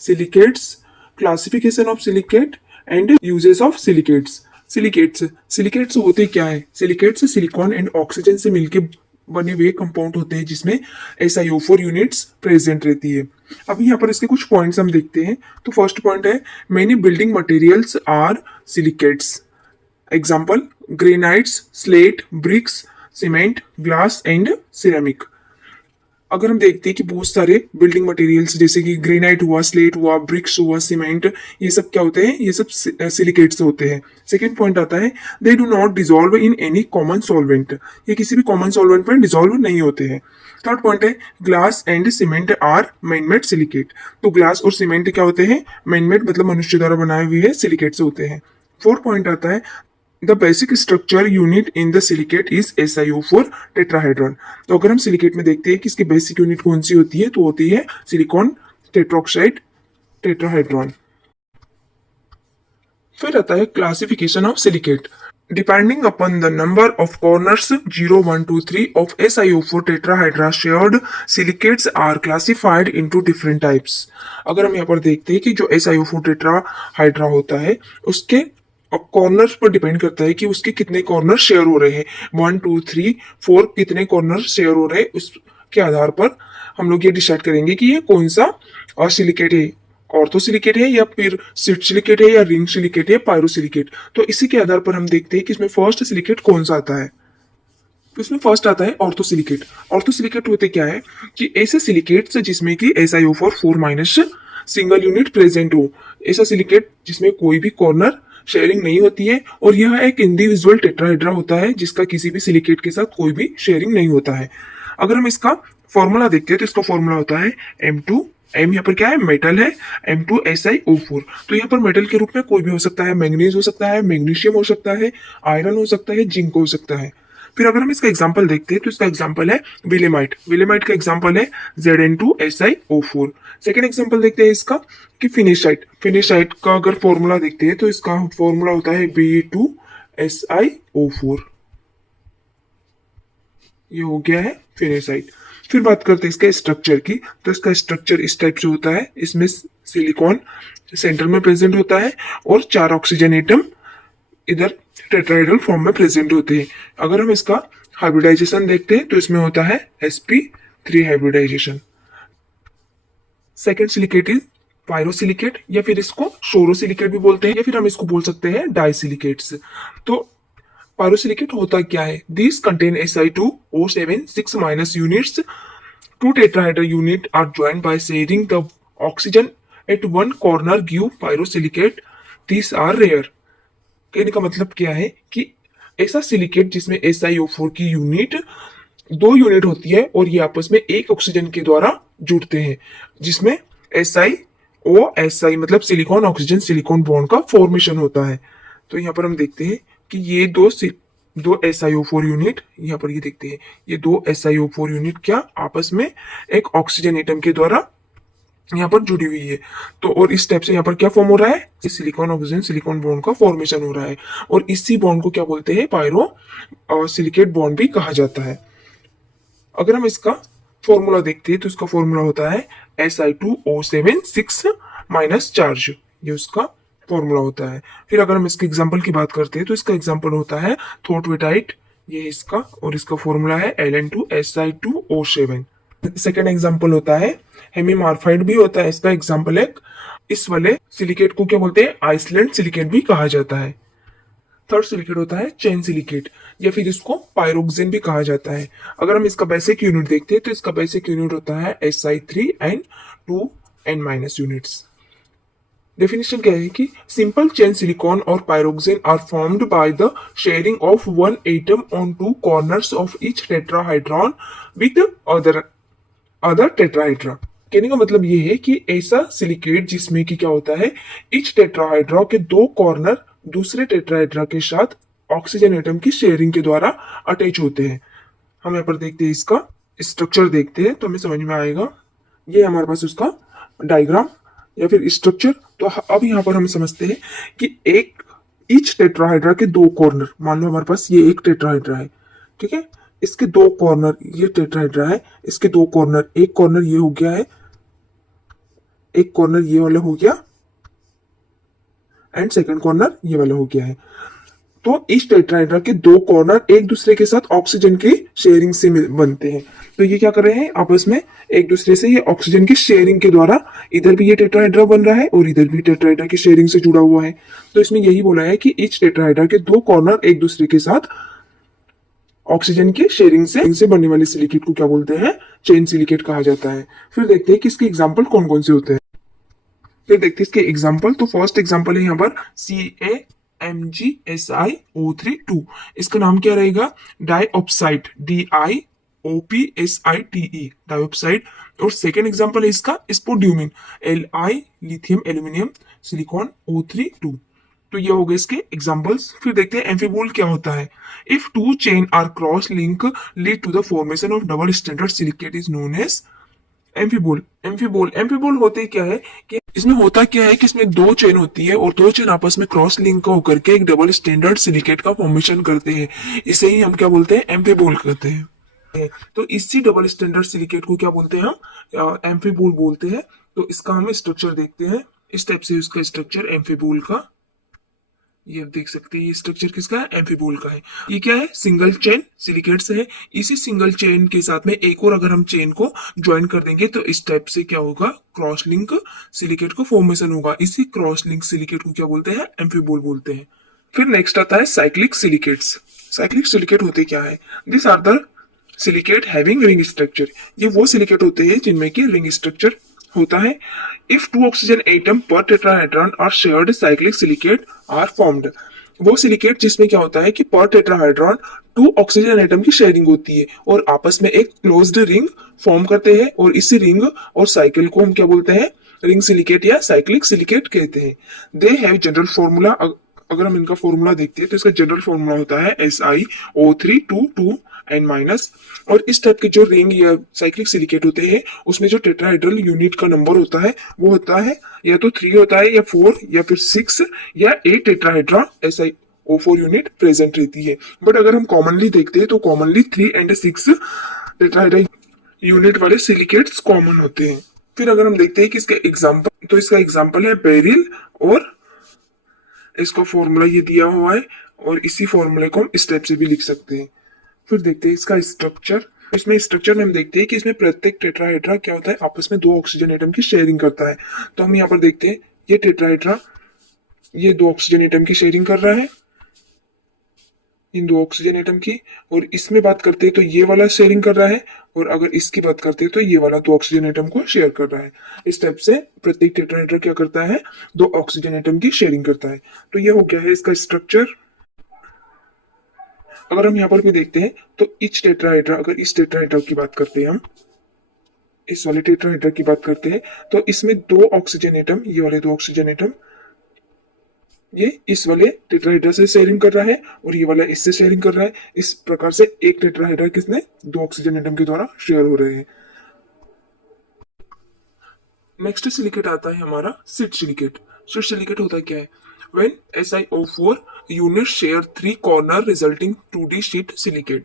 Silicates, classification of silicate and uses of silicates. Silicates होते क्या है? सिलिकेट्स सिलिकॉन एंड ऑक्सीजन से मिलके बने हुए कंपाउंड होते हैं जिसमें SiO4 यूनिट्स प्रेजेंट रहती है। अब यहाँ पर इसके कुछ पॉइंट्स हम देखते हैं। तो फर्स्ट पॉइंट है many building materials are silicates. Example granites, slate, bricks, cement, glass and ceramic. अगर हम देखते हैं कि बहुत सारे बिल्डिंग मटेरियल्स जैसे कि ग्रेनाइट हुआ, स्लेट हुआ, ब्रिक्स हुआ, सीमेंट, ये सब क्या होते हैं? ये सब सिलिकेट्स होते हैं। सेकेंड पॉइंट आता है they do not dissolve in any common solvent. ये किसी भी कॉमन सॉल्वेंट में डिजोल्व नहीं होते हैं। थर्ड पॉइंट है glass and cement are manmade silicate. तो ग्लास और सीमेंट क्या होते हैं? मैनमेड मतलब मनुष्य द्वारा बनाए हुए सिलिकेट्स होते हैं। फोर्थ पॉइंट आता है the basic structure unit in the silicate is SiO4 टेट्राहाइड्रॉन। तो अगर हम सिलिकेट में देखते हैं कि इसकी बेसिक यूनिट कौन सी होती है, तो होती है सिलिकॉन टेट्रोक्साइड टेट्राहाइड्रॉन। फिर आता है classification of silicate. Depending upon the number of corners 0, 1, 2, 3 of SiO4 tetrahedra shared silicates are classified into different types। अगर हम यहाँ पर देखते हैं कि जो SiO4 टेट्राहाइड्रा होता है उसके कॉर्नर्स पर डिपेंड करता है कि उसके कितने कॉर्नर शेयर हो रहे हैं। 1, 2, 3, 4 कितने कॉर्नर शेयर हो रहे हैं, उसके आधार पर हम लोग ये डिसाइड करेंगे कि ये कौन सा सिलिकेट है, ऑर्थोसिलिकेट है या फिर सीट सिलिकेट है या रिंग सिलिकेट है या पायरोसिलिकेट। तो इसी के आधार पर हम देखते हैं कि इसमें फर्स्ट सिलिकेट कौन सा आता है। तो इसमें फर्स्ट आता है ऑर्थोसिलिकेट। ऑर्थोसिलिकेट होते क्या है कि ऐसे सिलिकेट्स जिसमें कि SiO4 4- सिंगल यूनिट प्रेजेंट हो। ऐसा सिलिकेट जिसमें कोई भी कॉर्नर शेयरिंग नहीं होती है और यह एक इंडिविजुअल टेट्राहेड्रा होता है जिसका किसी भी सिलिकेट के साथ कोई भी शेयरिंग नहीं होता है। अगर हम इसका फॉर्मूला देखते हैं तो इसका फॉर्मूला होता है M2। M यहाँ पर क्या है? मेटल है। M2SiO4। तो यहाँ पर मेटल के रूप में कोई भी हो सकता है, मैंगनीज हो सकता है, मैग्नीशियम हो सकता है, आयरन हो सकता है, जिंक हो सकता है। फिर अगर हम इसका एग्जांपल देखते हैं तो इसका एग्जांपल है विलेमाइट। विलेमाइट का एग्जांपल है Zn2SiO4। सेकेंड एग्जांपल देखते हैं इसका कि फिनिशाइट। फिनिशाइट का अगर फॉर्मूला देखते हैं तो इसका फॉर्मूला होता है Be2SiO4। ये हो गया है फिनेसाइट। फिर बात करते हैं इसके स्ट्रक्चर की। तो इसका स्ट्रक्चर इस टाइप से होता है। इसमें सिलिकॉन सेंटर में प्रेजेंट होता है और 4 ऑक्सीजन एटम इधर टेट्राहेड्रल फॉर्म में प्रेजेंट होते हैं। अगर हम इसका हाइब्रिडाइजेशन देखते हैं तो इसमें होता है sp3 hybridization. Second silicate is pyrosilicate या फिर इसको शोरोसिलिकेट भी बोलते हैं या फिर हम इसको बोल सकते हैं डाइसिलिकेट्स। तो पायरोसिलिकेट होता क्या है? This contain Si2O7 6- units। Two tetrahedral unit are joined by sharing the oxygen at one corner give pyrosilicate। These are rare। कहने का मतलब क्या है कि ऐसा सिलिकेट जिसमें SiO4 की यूनिट 2 यूनिट होती है और ये आपस में एक ऑक्सीजन के द्वारा जुड़ते हैं जिसमें SiO मतलब सिलिकॉन ऑक्सीजन सिलिकॉन बॉन्ड का फॉर्मेशन होता है। तो यहाँ पर हम देखते हैं कि ये दो SiO4 यूनिट, यहाँ पर ये देखते हैं ये 2 SiO4 यूनिट क्या आपस में एक ऑक्सीजन एटम के द्वारा यहाँ पर जुड़ी हुई है। तो और इस टाइप से यहाँ पर क्या फॉर्म हो रहा है? इस सिलिकॉन ऑक्सीजन सिलिकॉन बॉन्ड का फॉर्मेशन हो रहा है और इसी बॉन्ड को क्या बोलते हैं? पायरो सिलिकेट बॉन्ड भी कहा जाता है। अगर हम इसका फॉर्मूला देखते हैं तो इसका फॉर्मूला होता है Si2O7 6- चार्ज। ये उसका फॉर्मूला होता है। फिर अगर हम इसके एग्जांपल की बात करते हैं तो इसका एग्जांपल होता है थोटवेटाइट। ये इसका और इसका फॉर्मूला है Ln2Si2O7। सेकेंड एग्जांपल होता है हेमीमार्फाइड भी होता है इसका एग्जांपल है। इस वाले सिलिकेट को क्या बोलते हैं? आइसलैंड सिलिकेट भी कहा जाता है। थर्ड सिलिकेट होता है चेन सिलिकेट या फिर इसको पायरोक्सिन भी कहा जाता है। अगर हम इसका बेसिक यूनिट देखते हैं तो इसका बेसिक यूनिट होता है Si3N2N- यूनिट्स। डेफिनेशन क्या है कि सिंपल चेन सिलिकॉन और pyroxene are formed by the sharing of one atom on 2 corners of each tetrahedron with other tetrahedra. कहने का मतलब ये है कि ऐसा सिलिकेट जिसमें कि क्या होता है ईच टेट्राहाइड्रा के 2 कॉर्नर दूसरे टेट्राहाइड्रा के साथ ऑक्सीजन एटम की शेयरिंग के द्वारा अटैच होते हैं। हम यहाँ पर देखते हैं इसका स्ट्रक्चर देखते हैं तो हमें समझ में आएगा। ये हमारे पास उसका डायग्राम या फिर स्ट्रक्चर। तो अब यहाँ पर हम समझते हैं कि एक ईच टेट्राहाइड्रा के 2 कॉर्नर, मान लो हमारे पास ये एक टेट्राहाइड्रा है, ठीक है, इसके 2 कॉर्नर, ये टेट्राहाइड्रा है, इसके 2 कॉर्नर, एक कॉर्नर ये हो गया है एक कॉर्नर ये वाला हो गया एंड सेकंड कॉर्नर ये वाला हो गया है। तो इस टेट्राहेड्रा के दो कॉर्नर एक दूसरे के साथ ऑक्सीजन की शेयरिंग से बनते हैं। तो ये क्या कर रहे हैं, आपस में एक दूसरे से ये ऑक्सीजन की शेयरिंग के द्वारा इधर भी ये टेट्राहेड्रा बन रहा है और इधर भी टेट्राहेड्रा की शेयरिंग से जुड़ा हुआ है। तो इसमें यही बोला है कि इस टेट्राहेड्रा के दो कॉर्नर एक दूसरे के साथ ऑक्सीजन की शेयरिंग से बनने वाले सिलिकेट को क्या बोलते हैं, चेन सिलिकेट कहा जाता है। फिर देखते हैं कि इसके एग्जाम्पल कौन कौन से होते हैं। फिर देखते हैं इसके एग्जाम्पल। तो फर्स्ट एग्जाम्पल है यहाँ पर CaMgSiO3 2। इसका नाम क्या रहेगा, डाइऑक्साइड, DiOPSITE, डाइऑक्साइड। और सेकेंड एग्जाम्पल है इसका स्पोड्यूमिन, Li, lithium aluminium silicon O3 2। तो ये हो गए इसके एग्जाम्पल्स। फिर देखते हैं एम्फीबोल क्या होता है। If two chain are cross link lead to the formation of double standard silicate is known as amphibole. Amphibole होते क्या है कि इसमें होता क्या है कि इसमें दो चेन होती है और दो चेन आपस में क्रॉस लिंक होकर के एक डबल स्टैंडर्ड सिलिकेट का फॉर्मेशन करते हैं। इसे ही हम क्या बोलते हैं, एम्फीबोल कहते हैं। तो इसी डबल स्टैंडर्ड सिलिकेट को क्या बोलते हैं हम, एम्फीबोल बोलते हैं। तो इसका हम स्ट्रक्चर देखते हैं। इस टाइप से इसका स्ट्रक्चर एम्फीबोल का, ये आप देख सकते हैं ये स्ट्रक्चर किसका है, एम्फीबोल का है। ये क्या है, सिंगल चेन सिलिकेट से है। इसी सिंगल चेन के साथ में एक और अगर हम चेन को ज्वाइन कर देंगे तो इस टाइप से क्या होगा, क्रॉस लिंक सिलिकेट को फॉर्मेशन होगा। इसी क्रॉस लिंक सिलिकेट को क्या बोलते हैं, एम्फीबोल बोलते हैं। फिर नेक्स्ट आता है साइक्लिक सिलिकेट्स। साइक्लिक सिलिकेट होते क्या है, this are the silicate having ring structure. ये वो सिलिकेट होते हैं जिनमें की रिंग स्ट्रक्चर होता है। If two oxygen atom per tetrahedron are shared cyclic silicate are formed. वो सिलिकेट जिसमें क्या होता है कि per tetrahedron two oxygen atom की शेयरिंग होती है और आपस में एक क्लोज्ड रिंग फॉर्म करते हैं और इसी रिंग और साइकिल को हम क्या बोलते हैं, रिंग सिलिकेट या साइक्लिक सिलिकेट कहते हैं। They have general formula. अगर हम इनका फॉर्मूला देखते हैं तो इसका जनरल फॉर्मूला होता है SiO3 2 2N-। और इस टाइप के जो रिंग या साइक्लिक सिलिकेट होते हैं उसमें जो टेट्राहेड्रल यूनिट का नंबर होता है वो होता है या तो 3 होता है या 4 या फिर 6 या 8 टेट्राहेड्रा SiO4 यूनिट प्रेजेंट रहती है। बट अगर हम कॉमनली देखते हैं तो कॉमनली 3 एंड 6 टेट्राहेड्रा यूनिट वाले सिलिकेट्स कॉमन होते हैं। फिर अगर हम देखते हैं कि इसका एग्जाम्पल, तो इसका एग्जाम्पल है बेरिल और इसका फॉर्मूला ये दिया हुआ है और इसी फॉर्मूले को हम इस टाइप से भी लिख सकते हैं। फिर देखते हैं इसका स्ट्रक्चर। इसमें स्ट्रक्चर में हम देखते हैं कि इसमें प्रत्येक टेट्राहेड्रा क्या होता है, आपस में दो ऑक्सीजन एटम की शेयरिंग करता है। तो हम यहाँ पर देखते हैं ये टेट्राहेड्रा ये दो ऑक्सीजन एटम की शेयरिंग कर रहा है, इन दो ऑक्सीजन एटम की। और इसमें बात करते हैं तो ये वाला शेयरिंग कर रहा है और अगर इसकी बात करते हैं तो ये वाला दो ऑक्सीजन एटम को शेयर कर रहा है। इस टाइप से प्रत्येक टेट्राहेड्रा क्या करता है, दो ऑक्सीजन एटम की शेयरिंग करता है। तो ये हो गया है इसका स्ट्रक्चर। अगर हम यहाँ पर भी देखते हैं तो इच टेट्राहेड्रा, अगर इस टेट्राहेड्रा की बात करते हैं हम, इस वाले टेट्राहेड्रा की बात करते हैं तो इसमें दो ऑक्सीजन एटम, ये वाले दो ऑक्सीजन एटम ये इस वाले टेट्राहेड्रा से शेयरिंग कर रहा है और ये वाला इससे शेयरिंग कर रहा है। इस प्रकार से एक टेट्राहेड्रा किसने, दो ऑक्सीजन एटम के द्वारा शेयर हो रहे हैं। नेक्स्ट सिलिकेट आता है हमारा सिट सिलिकेट। सिट सिलिकेट होता क्या है, when SiO4 unit share 3 corner resulting 2D sheet silicate।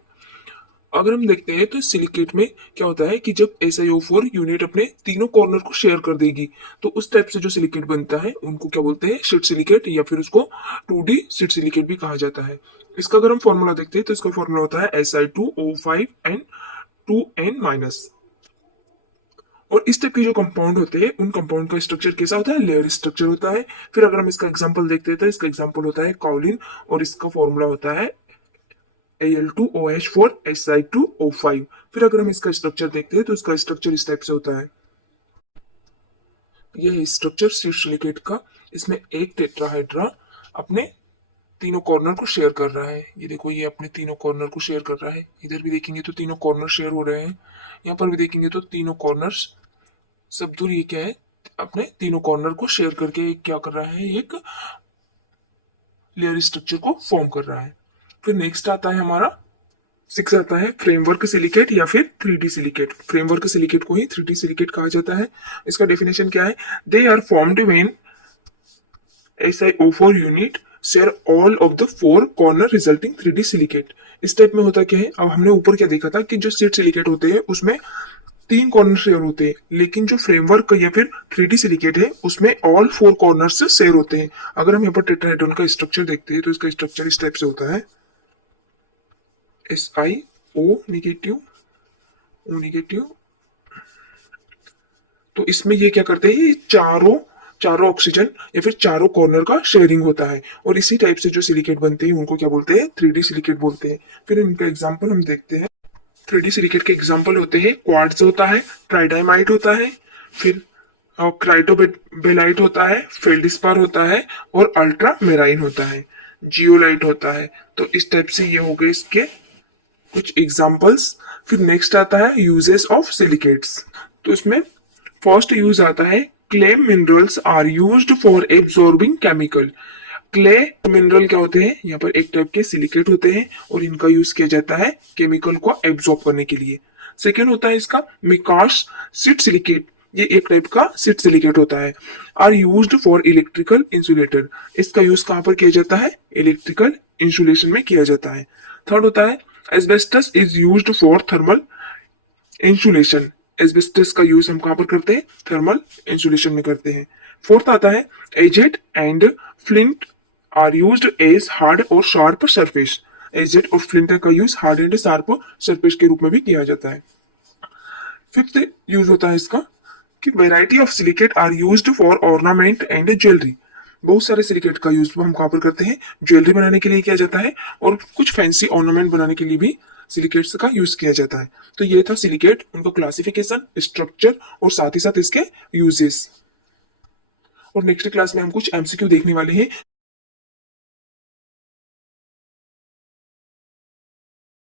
अगर हम देखते हैं तो सिलिकेट में क्या होता है कि जब SiO4 यूनिट अपने तीनों कॉर्नर को शेयर कर देगी तो उस टाइप से जो सिलिकेट बनता है उनको क्या बोलते हैं, शीट सिलिकेट, या फिर उसको 2D शीट सिलिकेट भी कहा जाता है। इसका अगर हम फॉर्मूला देखते हैं तो इसका फॉर्मूला होता है Si2O5N2N-। और इस टाइप के जो कंपाउंड होते हैं उन कंपाउंड का स्ट्रक्चर कैसा होता है, लेयर स्ट्रक्चर होता है। फिर अगर हम इसका एग्जांपल देखते हैं तो इसका एग्जांपल होता है काउलिन और इसका फॉर्मूला होता है Al2OH4Si2O5। फिर अगर हम इसका स्ट्रक्चर देखते हैं तो इसका स्ट्रक्चर इस टाइप से होता है। यह स्ट्रक्चर शीट सिलिकेट का, इसमें एक टेट्राहेड्रा अपने तीनों कॉर्नर को शेयर कर रहा है। ये देखो ये अपने तीनों कॉर्नर को शेयर कर रहा है। इधर भी देखेंगे तो तीनों कॉर्नर शेयर हो रहे हैं, यहाँ पर भी देखेंगे तो तीनों कॉर्नर्स सब दूर, ये क्या है, अपने तीनों कॉर्नर को शेयर करके क्या कर रहा है, एक लेयर स्ट्रक्चर को फॉर्म कर रहा है। फिर नेक्स्ट आता है हमारा 6 आता है फ्रेमवर्क सिलिकेट या फिर 3D सिलिकेट। फ्रेमवर्क सिलिकेट को ही 3D सिलिकेट कहा जाता है। इसका डेफिनेशन क्या है, they are formed when SiO4 unit share all of the 4 corner resulting 3D silicate. इस टाइप में होता क्या है, अब हमने ऊपर क्या देखा था कि जो शीट सिलिकेट होते हैं उसमें 3 कॉर्नर शेयर होते हैं, लेकिन जो फ्रेमवर्क या फिर 3D सिलिकेट है उसमें ऑल 4 कॉर्नर्स शेयर होते हैं। अगर हम यहाँ पर टेट्राहेड्रॉन का स्ट्रक्चर देखते हैं तो इसका स्ट्रक्चर इस टाइप से होता है, SiO नेगेटिव, O नेगेटिव। तो इसमें ये क्या करते हैं, ये चारों चारों ऑक्सीजन या फिर चारों कॉर्नर का शेयरिंग होता है। और इसी टाइप से जो सिलिकेट बनते हैं उनको क्या बोलते हैं, 3D सिलिकेट बोलते हैं। फिर इनका एग्जांपल हम देखते हैं। 3D सिलिकेट के एग्जांपल होते हैं, क्वार्ट्ज होता है, ट्राइडाइमाइट होता है, फिर क्राइटोबेलाइट होता है, फेल्डिस्पार होता है और अल्ट्रा मेराइन होता है, जियोलाइट होता है। तो इस टाइप से ये हो गए इसके कुछ एग्जांपल्स। फिर नेक्स्ट आता है यूजेस ऑफ सिलिकेट्स। तो इसमें फर्स्ट यूज आता है, clay minerals are used for absorbing chemical. Clay mineral क्या होते हैं, यहाँ पर एक टाइप के सिलिकेट होते हैं और इनका यूज किया जाता है केमिकल को एब्सॉर्ब करने के लिए। सेकेंड होता है इसका मिकाश सीट सिलिकेट, ये एक टाइप का सीट सिलिकेट होता है। Are used for electrical insulator, इसका यूज कहाँ पर किया जाता है, इलेक्ट्रिकल इंसुलेशन में किया जाता है। थर्ड होता है asbestos is used for thermal insulation, asbestos का यूज हम कहां पर करते हैं, थर्मल इंसुलेशन में करते हैं। फोर्थ आता है agate and flint are used as hard और शार्प सरफेस, एजेट और फ्लिंट का use hard and sharp surface के रूप में भी किया जाता है। फिफ्थ यूज होता है इसका कि variety of silicate are used for ornament and jewellery, बहुत सारे सिलिकेट का यूज हम कहां पर करते हैं, ज्वेलरी बनाने के लिए किया जाता है और कुछ फैंसी ऑर्नामेंट बनाने के लिए भी सिलिकेट्स का यूज किया जाता है। तो ये था सिलिकेट, उनका क्लासिफिकेशन, स्ट्रक्चर और साथ ही साथ इसके यूजेस। और नेक्स्ट क्लास में हम कुछ एमसीक्यू देखने वाले हैं।